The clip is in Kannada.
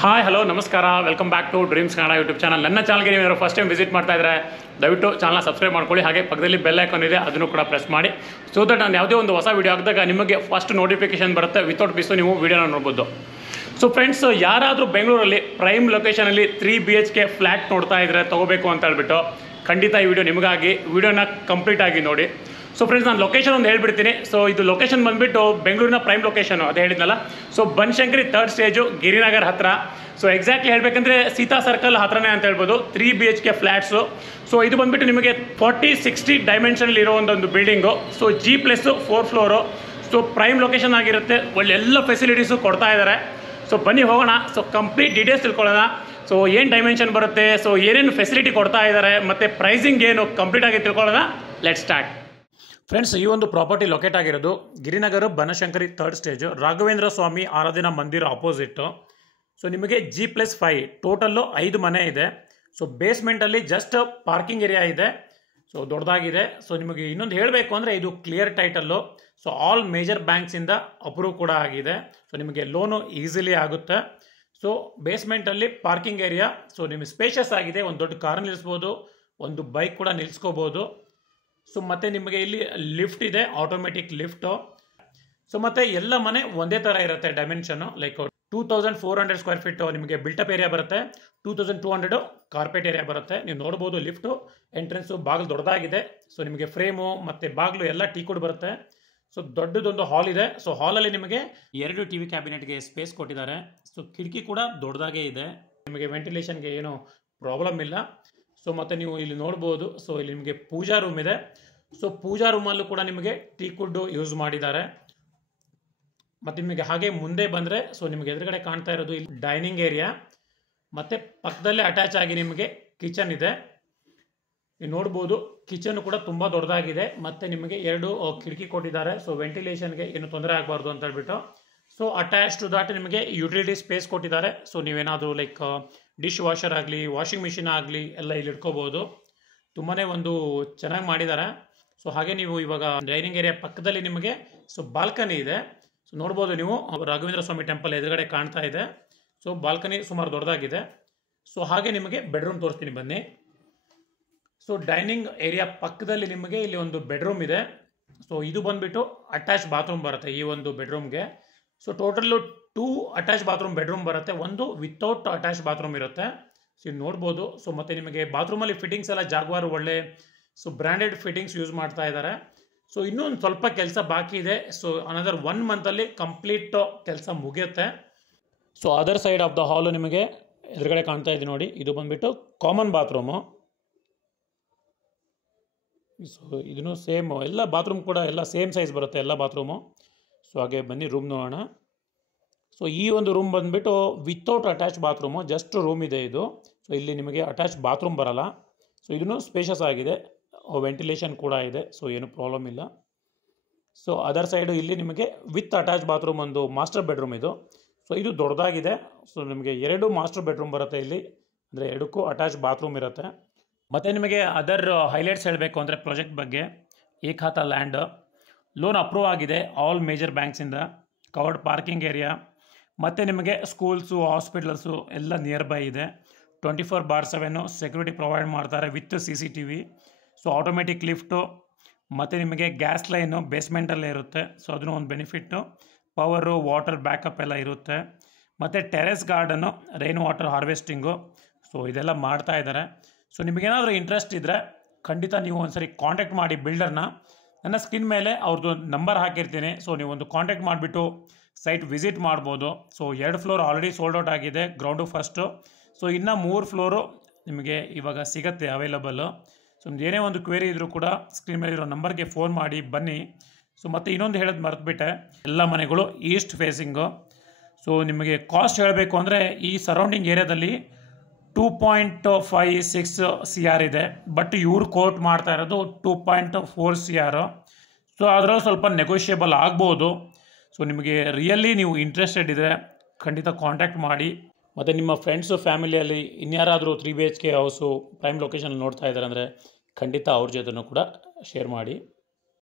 ಹಾಯ್ ಹಲೋ ನಮಸ್ಕಾರ, welcome back to dreams Kannada YouTube channel. ನನ್ನ ಚಾನಲ್ಗೆ ನೀವು ಫಸ್ಟ್ ಟೈಮ್ ವಿಸಿಟ್ ಮಾಡ್ತಾ ಇದ್ದರೆ ದಯವಿಟ್ಟು ಚಾನಲ್ನ ಸಬ್ಸ್ಕ್ರೈಬ್ ಮಾಡ್ಕೊಳ್ಳಿ. ಹಾಗೆ ಪಕ್ಕದಲ್ಲಿ ಬೆಲ್ ಐಕಾನ್ ಇದೆ, ಅದನ್ನು ಕೂಡ ಪ್ರೆಸ್ ಮಾಡಿ. ಸೊ ದಟ್ ನಾನು ಯಾವುದೇ ಒಂದು ಹೊಸ ವೀಡಿಯೋ ಹಾಕಿದಾಗ ನಿಮಗೆ ಫಸ್ಟ್ ನೋಟಿಫಿಕೇಶನ್ ಬರುತ್ತೆ. ವಿತೌಟ್ ಮಿಸ್ಸು ನೀವು ವೀಡಿಯೋನ ನೋಡ್ಬೋದು. ಸೊ ಫ್ರೆಂಡ್ಸ್, ಯಾರಾದರೂ ಬೆಂಗಳೂರಲ್ಲಿ ಪ್ರೈಮ್ ಲೊಕೇಶನಲ್ಲಿ 3 BHK ಫ್ಲ್ಯಾಟ್ ನೋಡ್ತಾ ಇದ್ದರೆ ತೊಗೋಬೇಕು ಅಂತ ಹೇಳ್ಬಿಟ್ಟು ಖಂಡಿತ ಈ ವಿಡಿಯೋ ನಿಮಗಾಗಿ. ವಿಡಿಯೋನ ಕಂಪ್ಲೀಟ್ ಆಗಿ ನೋಡಿ. ಸೊ ಫ್ರೆಂಡ್ಸ್, ನಾನು ಲೊಕೇಶನ್ ಒಂದು ಹೇಳ್ಬಿಡ್ತೀನಿ. ಸೊ ಇದು ಲೊಕೇಶನ್ ಬಂದುಬಿಟ್ಟು ಬೆಂಗಳೂರಿನ ಪ್ರೈಮ್ ಲೊಕೇಶನು, ಅದೇ ಹೇಳಿದ್ನಲ್ಲ. So Banashankari 3rd stage, Girinagar ಹತ್ತಿರ. ಸೊ ಎಕ್ಸಾಕ್ಟ್ಲಿ ಹೇಳಬೇಕಂದ್ರೆ ಸೀತಾ ಸರ್ಕಲ್ ಹತ್ರನೇ ಅಂತ ಹೇಳ್ಬೋದು. 3 BHK ಫ್ಲ್ಯಾಟ್ಸು. ಸೊ ಇದು ಬಂದುಬಿಟ್ಟು ನಿಮಗೆ 40-60 ಡೈಮೆನ್ಷನಲ್ಲಿ ಇರೋ ಒಂದು building. So G+4 floor. So prime location ಆಗಿರುತ್ತೆ. ಒಳ್ಳೆ ಎಲ್ಲ ಫೆಸಿಲಿಟೀಸು ಕೊಡ್ತಾ ಇದ್ದಾರೆ. ಸೊ ಬನ್ನಿ ಹೋಗೋಣ. ಸೊ ಕಂಪ್ಲೀಟ್ ಡೀಟೇಲ್ಸ್ ತಿಳ್ಕೊಳ್ಳೋಣ. ಸೊ ಏನು ಡೈಮೆನ್ಷನ್ ಬರುತ್ತೆ, ಸೊ ಏನೇನು ಫೆಸಿಲಿಟಿ ಕೊಡ್ತಾ ಇದ್ದಾರೆ, ಮತ್ತು ಪ್ರೈಸಿಂಗ್ ಏನು ಕಂಪ್ಲೀಟಾಗಿ ತಿಳ್ಕೊಳ್ಳೋಣ. Let start. ಫ್ರೆಂಡ್ಸ್, ಈ ಒಂದು ಪ್ರಾಪರ್ಟಿ ಲೊಕೇಟ್ ಆಗಿರೋದು ಗಿರಿನಗರ ಬನಶಂಕರಿ 3rd ಸ್ಟೇಜು, ರಾಘವೇಂದ್ರ ಸ್ವಾಮಿ ಆರಾಧನಾ ಮಂದಿರ ಆಪೋಸಿಟ್ಟು. ಸೊ ನಿಮಗೆ G+5 ಟೋಟಲ್ಲು 5 ಮನೆ ಇದೆ. ಸೊ ಬೇಸ್ಮೆಂಟಲ್ಲಿ ಜಸ್ಟ್ ಪಾರ್ಕಿಂಗ್ ಏರಿಯಾ ಇದೆ. ಸೊ ದೊಡ್ಡದಾಗಿದೆ. ಸೊ ನಿಮಗೆ ಇನ್ನೊಂದು ಹೇಳಬೇಕು ಅಂದರೆ ಇದು clear title. So all major ಬ್ಯಾಂಕ್ಸಿಂದ ಅಪ್ರೂವ್ ಕೂಡ ಆಗಿದೆ. ಸೊ ನಿಮಗೆ ಲೋನು ಈಸಿಲಿ ಆಗುತ್ತೆ. ಸೊ ಬೇಸ್ಮೆಂಟಲ್ಲಿ ಪಾರ್ಕಿಂಗ್ ಏರಿಯಾ. ಸೊ ನಿಮಗೆ ಸ್ಪೇಷಸ್ ಆಗಿದೆ. ಒಂದು ದೊಡ್ಡ ಕಾರ್ ನಿಲ್ಲಿಸ್ಬೋದು, ಒಂದು ಬೈಕ್ ಕೂಡ ನಿಲ್ಲಿಸ್ಕೋಬೋದು. ಸೊ ಮತ್ತು ನಿಮಗೆ ಇಲ್ಲಿ ಲಿಫ್ಟ್ ಇದೆ, ಆಟೋಮೆಟಿಕ್ ಲಿಫ್ಟು. ಸೊ ಮತ್ತು ಎಲ್ಲ ಮನೆ ಒಂದೇ ಥರ ಇರುತ್ತೆ ಡೈಮೆನ್ಷನು. ಲೈಕ್ 2400 ಸ್ಕ್ವೇರ್ ಫೀಟು ನಿಮಗೆ ಬಿಲ್ಟಪ್ ಏರಿಯಾ ಬರುತ್ತೆ, 2200 ಕಾರ್ಪೆಟ್ ಏರಿಯಾ ಬರುತ್ತೆ. ನೀವು ನೋಡ್ಬೋದು ಲಿಫ್ಟು, ಎಂಟ್ರೆನ್ಸು, ಬಾಗಿಲು ದೊಡ್ಡದಾಗಿದೆ. ಸೊ ನಿಮಗೆ ಫ್ರೇಮು ಮತ್ತು ಬಾಗಿಲು ಎಲ್ಲ ಟೀಕುಡ್ ಬರುತ್ತೆ. ಸೊ ದೊಡ್ಡದೊಂದು ಹಾಲ್ ಇದೆ. ಸೊ ಹಾಲಲ್ಲಿ ನಿಮಗೆ 2 TV ಕ್ಯಾಬಿನೆಟ್ಗೆ ಸ್ಪೇಸ್ ಕೊಟ್ಟಿದ್ದಾರೆ. ಸೊ ಕಿಟಕಿ ಕೂಡ ದೊಡ್ಡದಾಗೇ ಇದೆ. ನಿಮಗೆ ವೆಂಟಿಲೇಷನ್ಗೆ ಏನೂ ಪ್ರಾಬ್ಲಮ್ ಇಲ್ಲ. ಸೊ ಮತ್ತು ನೀವು ಇಲ್ಲಿ ನೋಡ್ಬೋದು. ಸೊ ಇಲ್ಲಿ ನಿಮಗೆ ಪೂಜಾ ರೂಮ್ ಇದೆ. ಸೊ ಪೂಜಾ ರೂಮಲ್ಲೂ ಕೂಡ ನಿಮಗೆ ಟೀಕುಡ್ ಯೂಸ್ ಮಾಡಿದ್ದಾರೆ. ಮತ್ತು ನಿಮಗೆ ಹಾಗೆ ಮುಂದೆ ಬಂದರೆ ಸೊ ನಿಮಗೆ ಎದುರುಗಡೆ ಕಾಣ್ತಾ ಇರೋದು ಇಲ್ಲಿ ಡೈನಿಂಗ್ ಏರಿಯಾ, ಮತ್ತು ಪಕ್ಕದಲ್ಲೇ ಅಟ್ಯಾಚ್ ಆಗಿ ನಿಮಗೆ ಕಿಚನ್ ಇದೆ. ನೀವು ನೋಡ್ಬೋದು ಕಿಚನ್ ಕೂಡ ತುಂಬ ದೊಡ್ಡದಾಗಿದೆ. ಮತ್ತು ನಿಮಗೆ 2 ಕಿಟಕಿ ಕೊಟ್ಟಿದ್ದಾರೆ. ಸೊ ವೆಂಟಿಲೇಷನ್ಗೆ ಏನು ತೊಂದರೆ ಆಗಬಾರ್ದು ಅಂತ ಹೇಳ್ಬಿಟ್ಟು. ಸೊ ಅಟ್ಯಾಚ್ ಟು ದಾಟ್ ನಿಮಗೆ ಯುಟಿಲಿಟಿ ಸ್ಪೇಸ್ ಕೊಟ್ಟಿದ್ದಾರೆ. ಸೊ ನೀವೇನಾದರೂ ಲೈಕ್ ಡಿಶ್ ವಾಷರ್ ಆಗಲಿ, ವಾಷಿಂಗ್ ಮಿಷಿನ್ ಆಗಲಿ ಎಲ್ಲ ಇಲ್ಲಿ ಇಟ್ಕೋಬೋದು. ತುಂಬಾ ಒಂದು ಚೆನ್ನಾಗಿ ಮಾಡಿದ್ದಾರೆ. ಸೊ ಹಾಗೆ ನೀವು ಇವಾಗ ಡೈನಿಂಗ್ ಏರಿಯಾ ಪಕ್ಕದಲ್ಲಿ ನಿಮಗೆ ಸೊ ಬಾಲ್ಕನಿ ಇದೆ. ಸೊ ನೋಡ್ಬೋದು ನೀವು ರಾಘವೇಂದ್ರ ಸ್ವಾಮಿ ಟೆಂಪಲ್ ಎದುರುಗಡೆ ಕಾಣ್ತಾ ಇದೆ. ಸೊ ಬಾಲ್ಕನಿ ಸುಮಾರು ದೊಡ್ಡದಾಗಿದೆ. ಸೊ ಹಾಗೆ ನಿಮಗೆ ಬೆಡ್ರೂಮ್ ತೋರಿಸ್ತೀನಿ ಬನ್ನಿ. ಸೊ ಡೈನಿಂಗ್ ಏರಿಯಾ ಪಕ್ಕದಲ್ಲಿ ನಿಮಗೆ ಇಲ್ಲಿ ಒಂದು ಬೆಡ್ರೂಮ್ ಇದೆ. ಸೊ ಇದು ಬಂದುಬಿಟ್ಟು ಅಟ್ಯಾಚ್ ಬಾತ್ರೂಮ್ ಬರುತ್ತೆ ಈ ಒಂದು ಬೆಡ್ರೂಮ್ಗೆ. So total 2 attach bathroom bedroom ಬರುತ್ತೆ, ಒಂದು ವಿತೌಟ್ ಅಟ್ಯಾಚ್ ಬಾತ್ರೂಮ್ ಇರುತ್ತೆ. ಸೊ ಇದು ನೋಡ್ಬೋದು. ಸೊ ಮತ್ತು ನಿಮಗೆ ಬಾತ್ರೂಮಲ್ಲಿ ಫಿಟ್ಟಿಂಗ್ಸ್ ಎಲ್ಲ ಜಾಗ್ವಾರ್ ಒಳ್ಳೆ ಸೊ ಬ್ರ್ಯಾಂಡೆಡ್ ಫಿಟ್ಟಿಂಗ್ಸ್ ಯೂಸ್ ಮಾಡ್ತಾ ಇದ್ದಾರೆ. ಸೊ ಇನ್ನೂ ಒಂದು ಸ್ವಲ್ಪ ಕೆಲಸ ಬಾಕಿ ಇದೆ. ಸೊ ಅನದರ್ 1 ಮಂತಲ್ಲಿ ಕಂಪ್ಲೀಟ್ ಕೆಲಸ ಮುಗಿಯುತ್ತೆ. So other side of the ಹಾಲು ನಿಮಗೆ ಎದುರುಗಡೆ ಕಾಣ್ತಾ ಇದೆ ನೋಡಿ, ಇದು ಬಂದುಬಿಟ್ಟು ಕಾಮನ್ ಬಾತ್ರೂಮು. ಸೊ ಇದನ್ನು ಸೇಮ್ ಎಲ್ಲ ಬಾತ್ರೂಮ್ ಕೂಡ ಎಲ್ಲ ಸೇಮ್ ಸೈಜ್ ಬರುತ್ತೆ ಎಲ್ಲ ಬಾತ್ರೂಮು. ಸೊ ಹಾಗೆ ಬನ್ನಿ ರೂಮ್ ನೋಡೋಣ. ಸೊ ಈ ಒಂದು ರೂಮ್ ಬಂದುಬಿಟ್ಟು without attach bathroom, just room ಇದೆ ಇದು. ಸೊ ಇಲ್ಲಿ ನಿಮಗೆ ಅಟ್ಯಾಚ್ ಬಾತ್ರೂಮ್ ಬರಲ್ಲ. ಸೊ ಇದನ್ನು ಸ್ಪೇಷಸ್ ಆಗಿದೆ, ವೆಂಟಿಲೇಷನ್ ಕೂಡ ಇದೆ. ಸೊ ಏನು ಪ್ರಾಬ್ಲಮ್ ಇಲ್ಲ. ಸೊ ಅದರ್ ಸೈಡು ಇಲ್ಲಿ ನಿಮಗೆ ವಿತ್ ಅಟ್ಯಾಚ್ ಬಾತ್ರೂಮ್ ಒಂದು ಮಾಸ್ಟರ್ ಬೆಡ್ರೂಮ್ ಇದು. ಸೊ ಇದು ದೊಡ್ಡದಾಗಿದೆ. ಸೊ ನಿಮಗೆ 2 ಮಾಸ್ಟರ್ ಬೆಡ್ರೂಮ್ ಬರುತ್ತೆ ಇಲ್ಲಿ, ಅಂದರೆ 2ಕ್ಕೂ ಅಟ್ಯಾಚ್ ಬಾತ್ರೂಮ್ ಇರುತ್ತೆ. ಮತ್ತು ನಿಮಗೆ ಅದರ್ ಹೈಲೈಟ್ಸ್ ಹೇಳಬೇಕು ಅಂದರೆ ಪ್ರಾಜೆಕ್ಟ್ ಬಗ್ಗೆ, ಏಕಾತ ಲ್ಯಾಂಡ್ ಲೋನ್ ಅಪ್ರೂವ್ ಆಗಿದೆ ಆಲ್ ಮೇಜರ್ ಬ್ಯಾಂಕ್ಸಿಂದ, ಕವರ್ಡ್ ಪಾರ್ಕಿಂಗ್ ಏರಿಯಾ, ಮತ್ತು ನಿಮಗೆ ಸ್ಕೂಲ್ಸು, ಹಾಸ್ಪಿಟಲ್ಸು ಎಲ್ಲ ನಿಯರ್ ಬೈ ಇದೆ. 24/7 ಸೆಕ್ಯೂರಿಟಿ ಪ್ರೊವೈಡ್ ಮಾಡ್ತಾರೆ with CCTV. So automatic lift, ಮತ್ತು ನಿಮಗೆ ಗ್ಯಾಸ್ ಲೈನು ಬೇಸ್ಮೆಂಟಲ್ಲೇ ಇರುತ್ತೆ. ಸೊ ಅದನ್ನು ಒಂದು ಬೆನಿಫಿಟ್ಟು. ಪವರು, ವಾಟರ್ ಬ್ಯಾಕಪ್ ಎಲ್ಲ ಇರುತ್ತೆ. ಮತ್ತು ಟೆರೆಸ್ ಗಾರ್ಡನ್ನು, ರೈನ್ ವಾಟರ್ ಹಾರ್ವೆಸ್ಟಿಂಗು. ಸೊ ಇದೆಲ್ಲ ಮಾಡ್ತಾ ಇದ್ದಾರೆ. ಸೊ ನಿಮಗೇನಾದರೂ ಇಂಟ್ರೆಸ್ಟ್ ಇದ್ದರೆ ಖಂಡಿತ ನೀವು ಒಂದ್ಸರಿ ಕಾಂಟ್ಯಾಕ್ಟ್ ಮಾಡಿ ಬಿಲ್ಡರ್ನ. ನನ್ನ ಸ್ಕ್ರೀನ್ ಮೇಲೆ ಅವ್ರದ್ದು ನಂಬರ್ ಹಾಕಿರ್ತೀನಿ. ಸೊ ನೀವು ಒಂದು ಕಾಂಟ್ಯಾಕ್ಟ್ ಮಾಡಿಬಿಟ್ಟು ಸೈಟ್ ವಿಸಿಟ್ ಮಾಡ್ಬೋದು. So 2 floor already sold out ಆಗಿದೆ, ಗ್ರೌಂಡು ಫಸ್ಟು. ಸೊ ಇನ್ನು 3 ಫ್ಲೋರು ನಿಮಗೆ ಇವಾಗ ಸಿಗುತ್ತೆ ಅವೈಲಬಲ್ಲು. ಸೊ ನಿಮ್ದು ಏನೇ ಒಂದು ಕ್ವೇರಿ ಇದ್ದರೂ ಕೂಡ ಸ್ಕ್ರೀನ್ ಮೇಲೆ ಇರೋ ನಂಬರ್ಗೆ ಫೋನ್ ಮಾಡಿ ಬನ್ನಿ. ಸೊ ಮತ್ತು ಇನ್ನೊಂದು ಹೇಳೋದು ಮರೆತುಬಿಟ್ಟೆ, ಎಲ್ಲ ಮನೆಗಳು ಈಸ್ಟ್ ಫೇಸಿಂಗು. ಸೊ ನಿಮಗೆ ಕಾಸ್ಟ್ ಹೇಳಬೇಕು ಅಂದರೆ ಈ ಸರೌಂಡಿಂಗ್ ಏರಿಯಾದಲ್ಲಿ 2.56 CR ಇದೆ. ಬಟ್ ಇವ್ರು ಕೋಟ್ ಮಾಡ್ತಾ ಇರೋದು 2.4 CR. ಸೊ ಅದರಲ್ಲಿ ಸ್ವಲ್ಪ ನೆಗೋಷಿಯೇಬಲ್ ಆಗ್ಬೋದು. ಸೊ ನಿಮಗೆ ರಿಯಲಿ ನೀವು ಇಂಟ್ರೆಸ್ಟೆಡ್ ಇದ್ದರೆ ಖಂಡಿತ ಕಾಂಟ್ಯಾಕ್ಟ್ ಮಾಡಿ. ಮತ್ತು ನಿಮ್ಮ ಫ್ರೆಂಡ್ಸು, ಫ್ಯಾಮಿಲಿಯಲ್ಲಿ ಇನ್ಯಾರಾದರೂ 3 BHK ಹೌಸು ಪ್ರೈಮ್ ಲೊಕೇಶನಲ್ಲಿ ನೋಡ್ತಾ ಇದ್ದಾರೆ ಅಂದರೆ ಖಂಡಿತ ಅವ್ರ ಜೊತೆನೂ ಕೂಡ ಶೇರ್ ಮಾಡಿ.